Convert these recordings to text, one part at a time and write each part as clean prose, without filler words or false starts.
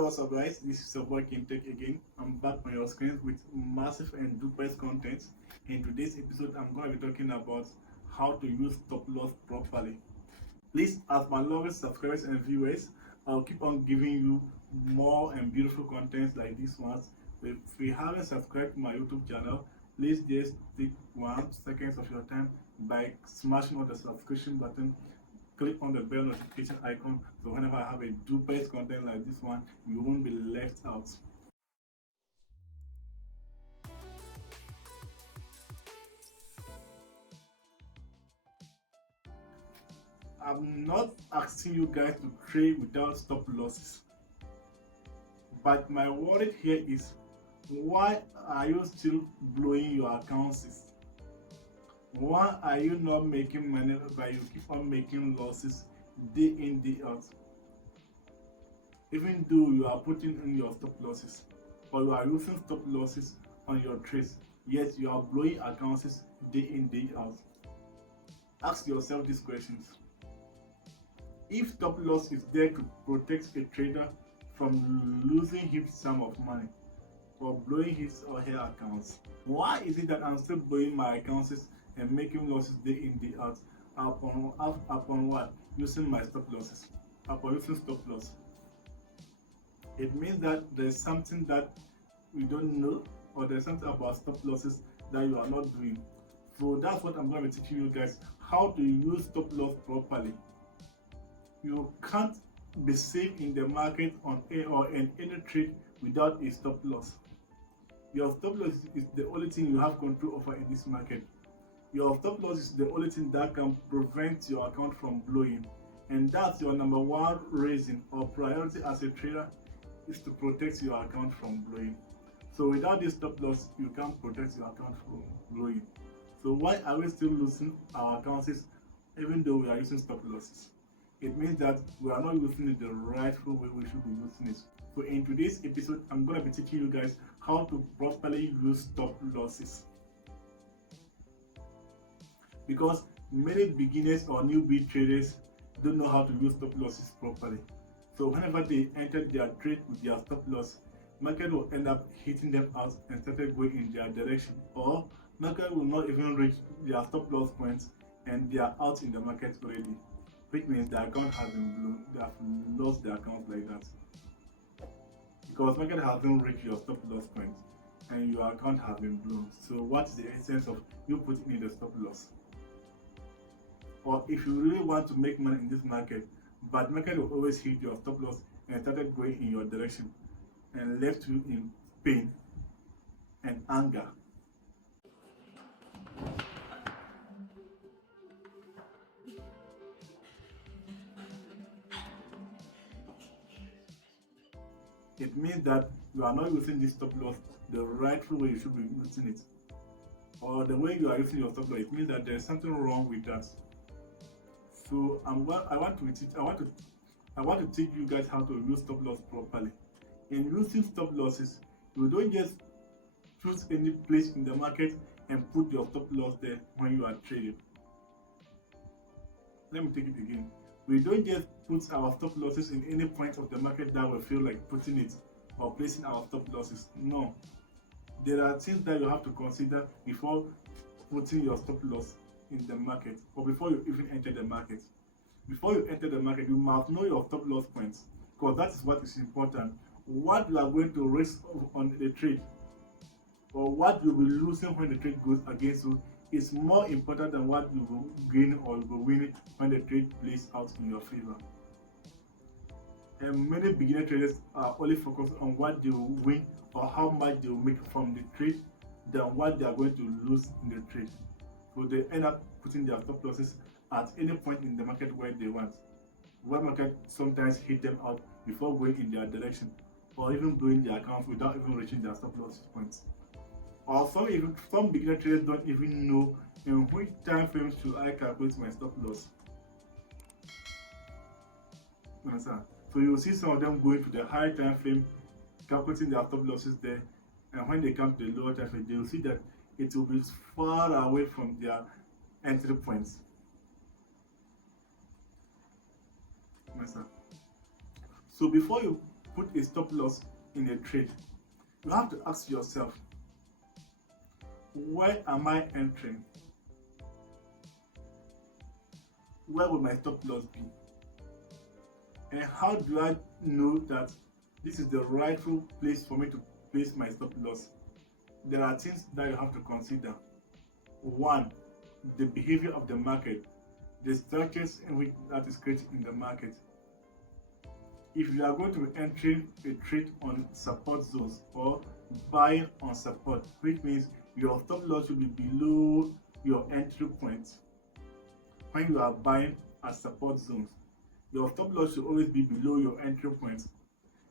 what's up, guys? This is your boy Tech again. I'm back on your screen with massive and duper content. In today's episode, I'm going to be talking about how to use stop loss properly. Please, as my lovers, subscribers, and viewers, I'll keep on giving you more and beautiful contents like this ones. If you haven't subscribed to my YouTube channel, please just take 1 second of your time by smashing on the subscription button. Click on the bell notification icon so whenever I have a duper content like this one, you won't be left out. I'm not asking you guys to trade without stop losses, but my worry here is, why are you still blowing your accounts? Why are you not making money but you keep on making losses day in, day out? Even though you are putting in your stop losses or you are using stop losses on your trades, yet you are blowing accounts day in, day out. Ask yourself these questions. If stop loss is there to protect a trader from losing huge sum of money or blowing his or her accounts, why is it that I'm still blowing my accounts and making losses day in, day out upon what? Using my stop losses, upon using stop loss? It means that there's something that we don't know, or there's something about stop losses that you are not doing. So that's what I'm going to be teaching you guys, how to use stop loss properly. You can't be safe in the market on a or in any trade without a stop loss. Your stop loss is the only thing you have control over in this market. Your stop loss is the only thing that can prevent your account from blowing, and that's your number one reason or priority as a trader, is to protect your account from blowing. So without this stop loss, you can't protect your account from blowing. So why are we still losing our accounts even though we are using stop losses? It means that we are not using it the rightful way we should be using it. So in today's episode, I'm going to be teaching you guys how to properly use stop losses. Because many beginners or newbie traders don't know how to use stop losses properly. So whenever they enter their trade with their stop loss, market will end up hitting them out and started going in their direction, or market will not even reach their stop loss points and they are out in the market already, which means their account has been blown. They have lost their account like that because market hasn't reached your stop loss point and your account has been blown. So what is the essence of you putting in the stop loss? Or if you really want to make money in this market, but market will always hit your stop loss and started going in your direction and left you in pain and anger. It means that you are not using this stop loss the rightful way you should be using it, or the way you are using your stop loss. It means that there's something wrong with that. So I want to teach you guys how to use stop loss properly. In using stop losses, you don't just choose any place in the market and put your stop loss there when you are trading. Let me take it again. We don't just put our stop losses in any point of the market that we feel like putting it or placing our stop losses. No. There are things that you have to consider before putting your stop loss in the market, or before you even enter the market. Before you enter the market, you must know your stop loss points, because that is what is important. What you are going to risk on the trade, or what you will be losing when the trade goes against you, is more important than what you will gain or you will win when the trade plays out in your favor. And many beginner traders are only focused on what they will win or how much they will make from the trade than what they are going to lose in the trade. So they end up putting their stop losses at any point in the market where they want. Where market sometimes hit them out before going in their direction, or even blowing their accounts without even reaching their stop loss points. Or some beginner traders don't even know in which time frame should I calculate my stop loss. You understand? So you will see some of them going to the high time frame, calculating their stop losses there, and when they come to the lower time frame, they will see that it will be far away from their entry points. So before you put a stop loss in a trade, you have to ask yourself, where am I entering? Where will my stop loss be? And how do I know that this is the rightful place for me to place my stop loss? There are things that you have to consider. One, the behavior of the market, the structures in which that is created in the market. If you are going to be entering a trade on support zones or buying on support, which means your stop loss should be below your entry point. When you are buying at support zones, your stop loss should always be below your entry point.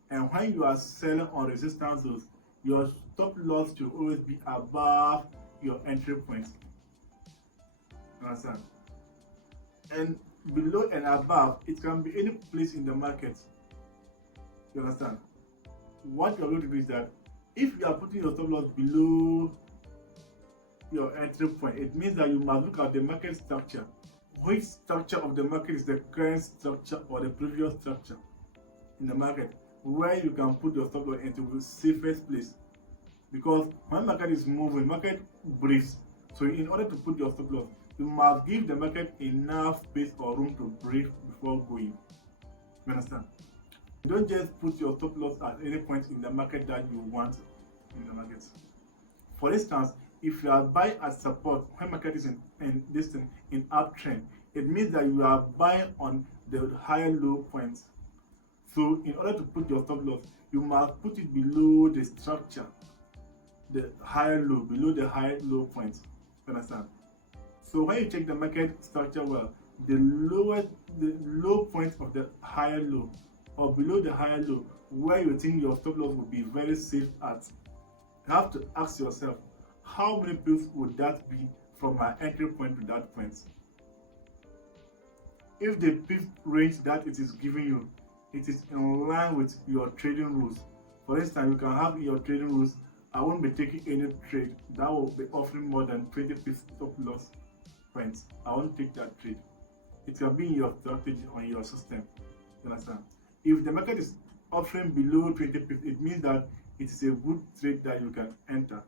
And when you are selling on resistance zones, your stop loss should always be above your entry point. You understand? And below and above, it can be any place in the market. You understand? What you are going to do is that if you are putting your stop loss below your entry point, it means that you must look at the market structure. Which structure of the market is the current structure or the previous structure in the market, where you can put your stop loss into the safest place? Because when market is moving, market breathes. So in order to put your stop loss, you must give the market enough space or room to breathe before going. You understand? You don't just put your stop loss at any point in the market that you want in the market. For instance, if you are buying at support when market is in uptrend, it means that you are buying on the higher low points. So in order to put your stop loss, you must put it below the structure, the higher low, below the higher low point. You understand? So when you check the market structure well, the low point of the higher low or below the higher low, where you think your stop loss will be very safe at, you have to ask yourself, how many pips would that be from my entry point to that point? If the pip range that it is giving you, it is in line with your trading rules. For instance, you can have in your trading rules, I won't be taking any trade that will be offering more than 20 pips stop loss points. I won't take that trade. It can be in your strategy on your system. You understand? If the market is offering below 20 pips, it means that it is a good trade that you can enter.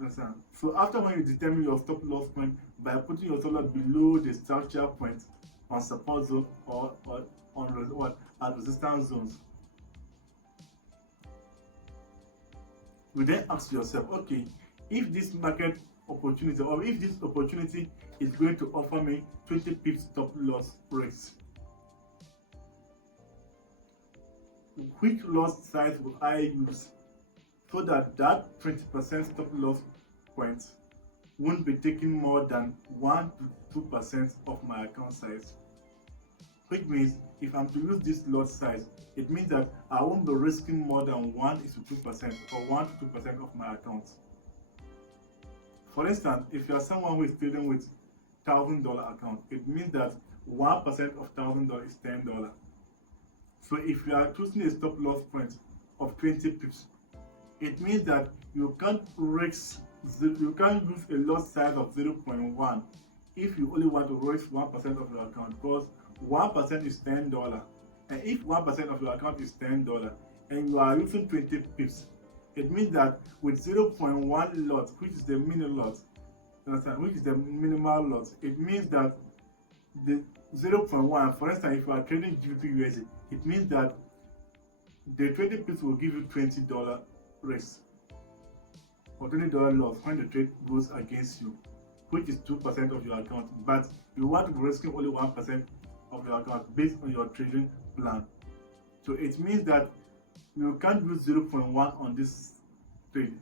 Understand? So after when you determine your stop loss point by putting your stop loss below the structure point on support zone or at resistance zones, you then ask yourself, okay, if this market opportunity or if this opportunity is going to offer me 20 pips stop loss rates, which loss size will I use so that 20% stop loss point won't be taking more than 1 to 2% of my account size? Which means if I'm to use this lot size, it means that I won't be risking more than 1 to 2% or 1 to 2% of my account. For instance, if you are someone who is trading with $1,000 account, it means that 1% of $1,000 is $10. So if you are choosing a stop loss point of 20 pips, it means that you can't use a lot size of 0.1 if you only want to risk 1% of your account, because 1% is $10. And if 1% of your account is $10 and you are using 20 pips, it means that with 0.1 lot, which is the mini lot, which is the minimal lot, it means that the 0.1, for instance, if you are trading GBP USD, it means that the 20 pips will give you $20 risk or $20 loss when the trade goes against you, which is 2% of your account. But you want to be risking only 1% of your account based on your trading plan. So it means that you can't use 0.1 on this trade.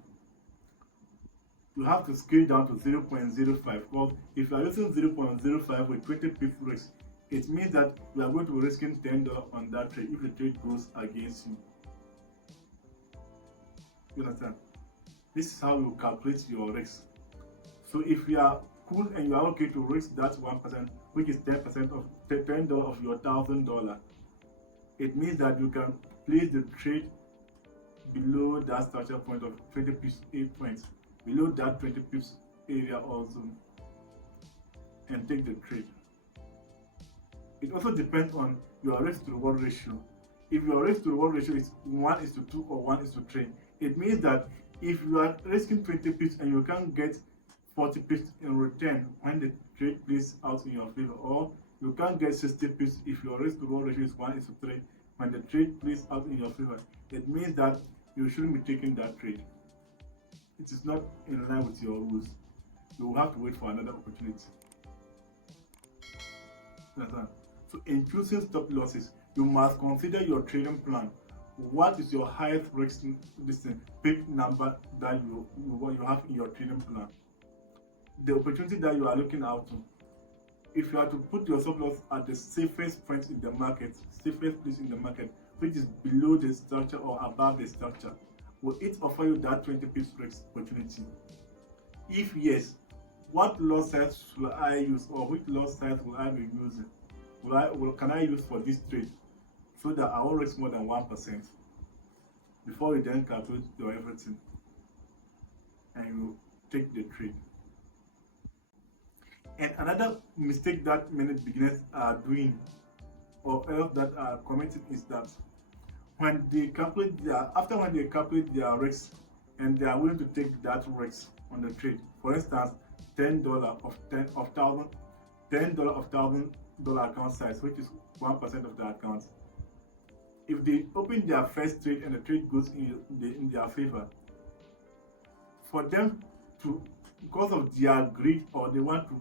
You have to scale down to 0.05. Well, if you are using 0.05 with 20 pips risk, it means that you are going to be risking $10 on that trade if the trade goes against you. You understand? This is how you calculate your risk. So if you are cool and you are okay to risk that 1%, which is 10% of $10 of your $1,000, it means that you can place the trade below that structure point of 20 pips, 8 points, below that 20 pips area or zone, and take the trade. It also depends on your risk to reward ratio. if your risk to reward ratio is 1:2 or 1:3, it means that if you are risking 20 pips and you can't get 40 pips in return when the trade plays out in your favor, or you can't get 60 pips if your risk to reward ratio is 1:3 when the trade plays out in your favor, it means that you shouldn't be taking that trade. It is not in line with your rules. You will have to wait for another opportunity. Understand? So in choosing stop losses, you must consider your trading plan. What is your highest risk pick number that you have in your trading plan? The opportunity that you are looking out to. If you are to put your stop loss at the safest point in the market, safest place in the market, which is below the structure or above the structure, will it offer you that 20 pips risk opportunity? If yes, what loss size should I use, or which loss size will I be using? Can I use for this trade so that I won't risk more than 1% before you then calculate your everything and you take the trade? And another mistake that many beginners are doing, or else that are committing, is that when they calculate their risk and they are willing to take that risk on the trade, for instance, $10 of $1,000 account size, which is 1% of the account. If they open their first trade and the trade goes in their favor, for them to, because of their greed or they want to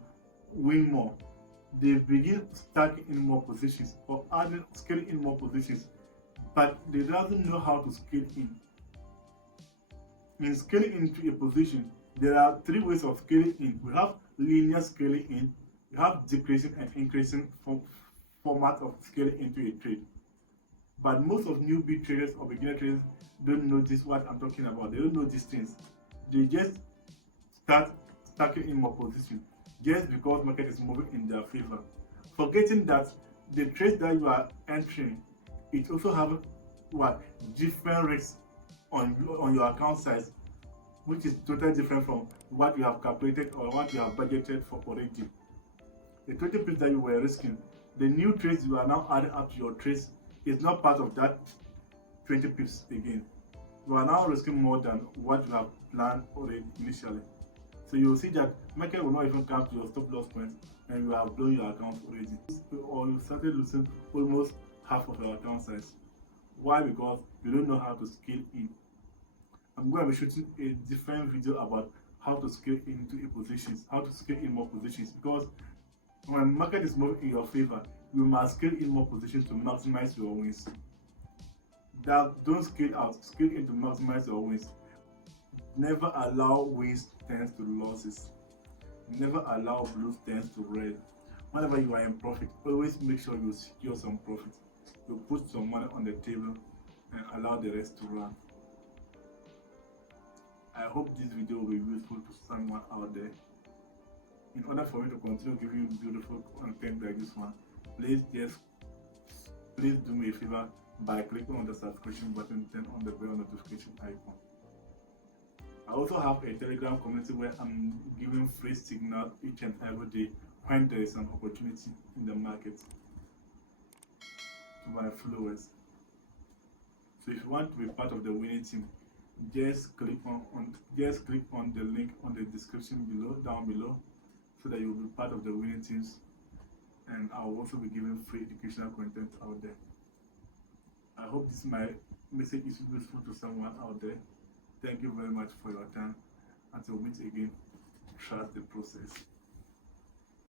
win more, they begin stacking in more positions or scaling in more positions, but they doesn't know how to scale in. In scaling into a position, there are three ways of scaling in. We have linear scaling in, we have decreasing and increasing format of scaling into a trade. But most of newbie traders or beginner traders don't know this, what I'm talking about. They don't know these things. They just start stacking in more position just because market is moving in their favor, forgetting that the trades that you are entering, it also have different risks on your account size, which is totally different from what you have calculated or what you have budgeted for already. The 20 pips that you were risking, the new trades you are now adding up to your trades is not part of that 20 pips again. You are now risking more than what you have planned already initially. So you will see that market will not even come to your stop loss point and you have blown your account already. Or you started losing almost half of your account size. Why? Because you don't know how to scale in. I'm going to be shooting a different video about how to scale into a positions, how to scale in more positions, because when market is moving in your favor, you must scale in more positions to maximize your wins. Don't scale out, scale in to maximize your wins. Never allow wins turns to losses. Never allow blues turns to red. Whenever you are in profit, always make sure you secure some profit. You put some money on the table and allow the rest to run. I hope this video will be useful to someone out there. In order for me to continue giving you beautiful content like this one, please do me a favor by clicking on the subscription button, then on the bell notification icon. I also have a Telegram community where I'm giving free signal each and every day when there is an opportunity in the market to my followers. So if you want to be part of the winning team, just click on the link on the description down below, so that you'll be part of the winning teams, and I'll also be giving free educational content out there. I hope my message is useful to someone out there. Thank you very much for your time. Until we meet again, trust the process.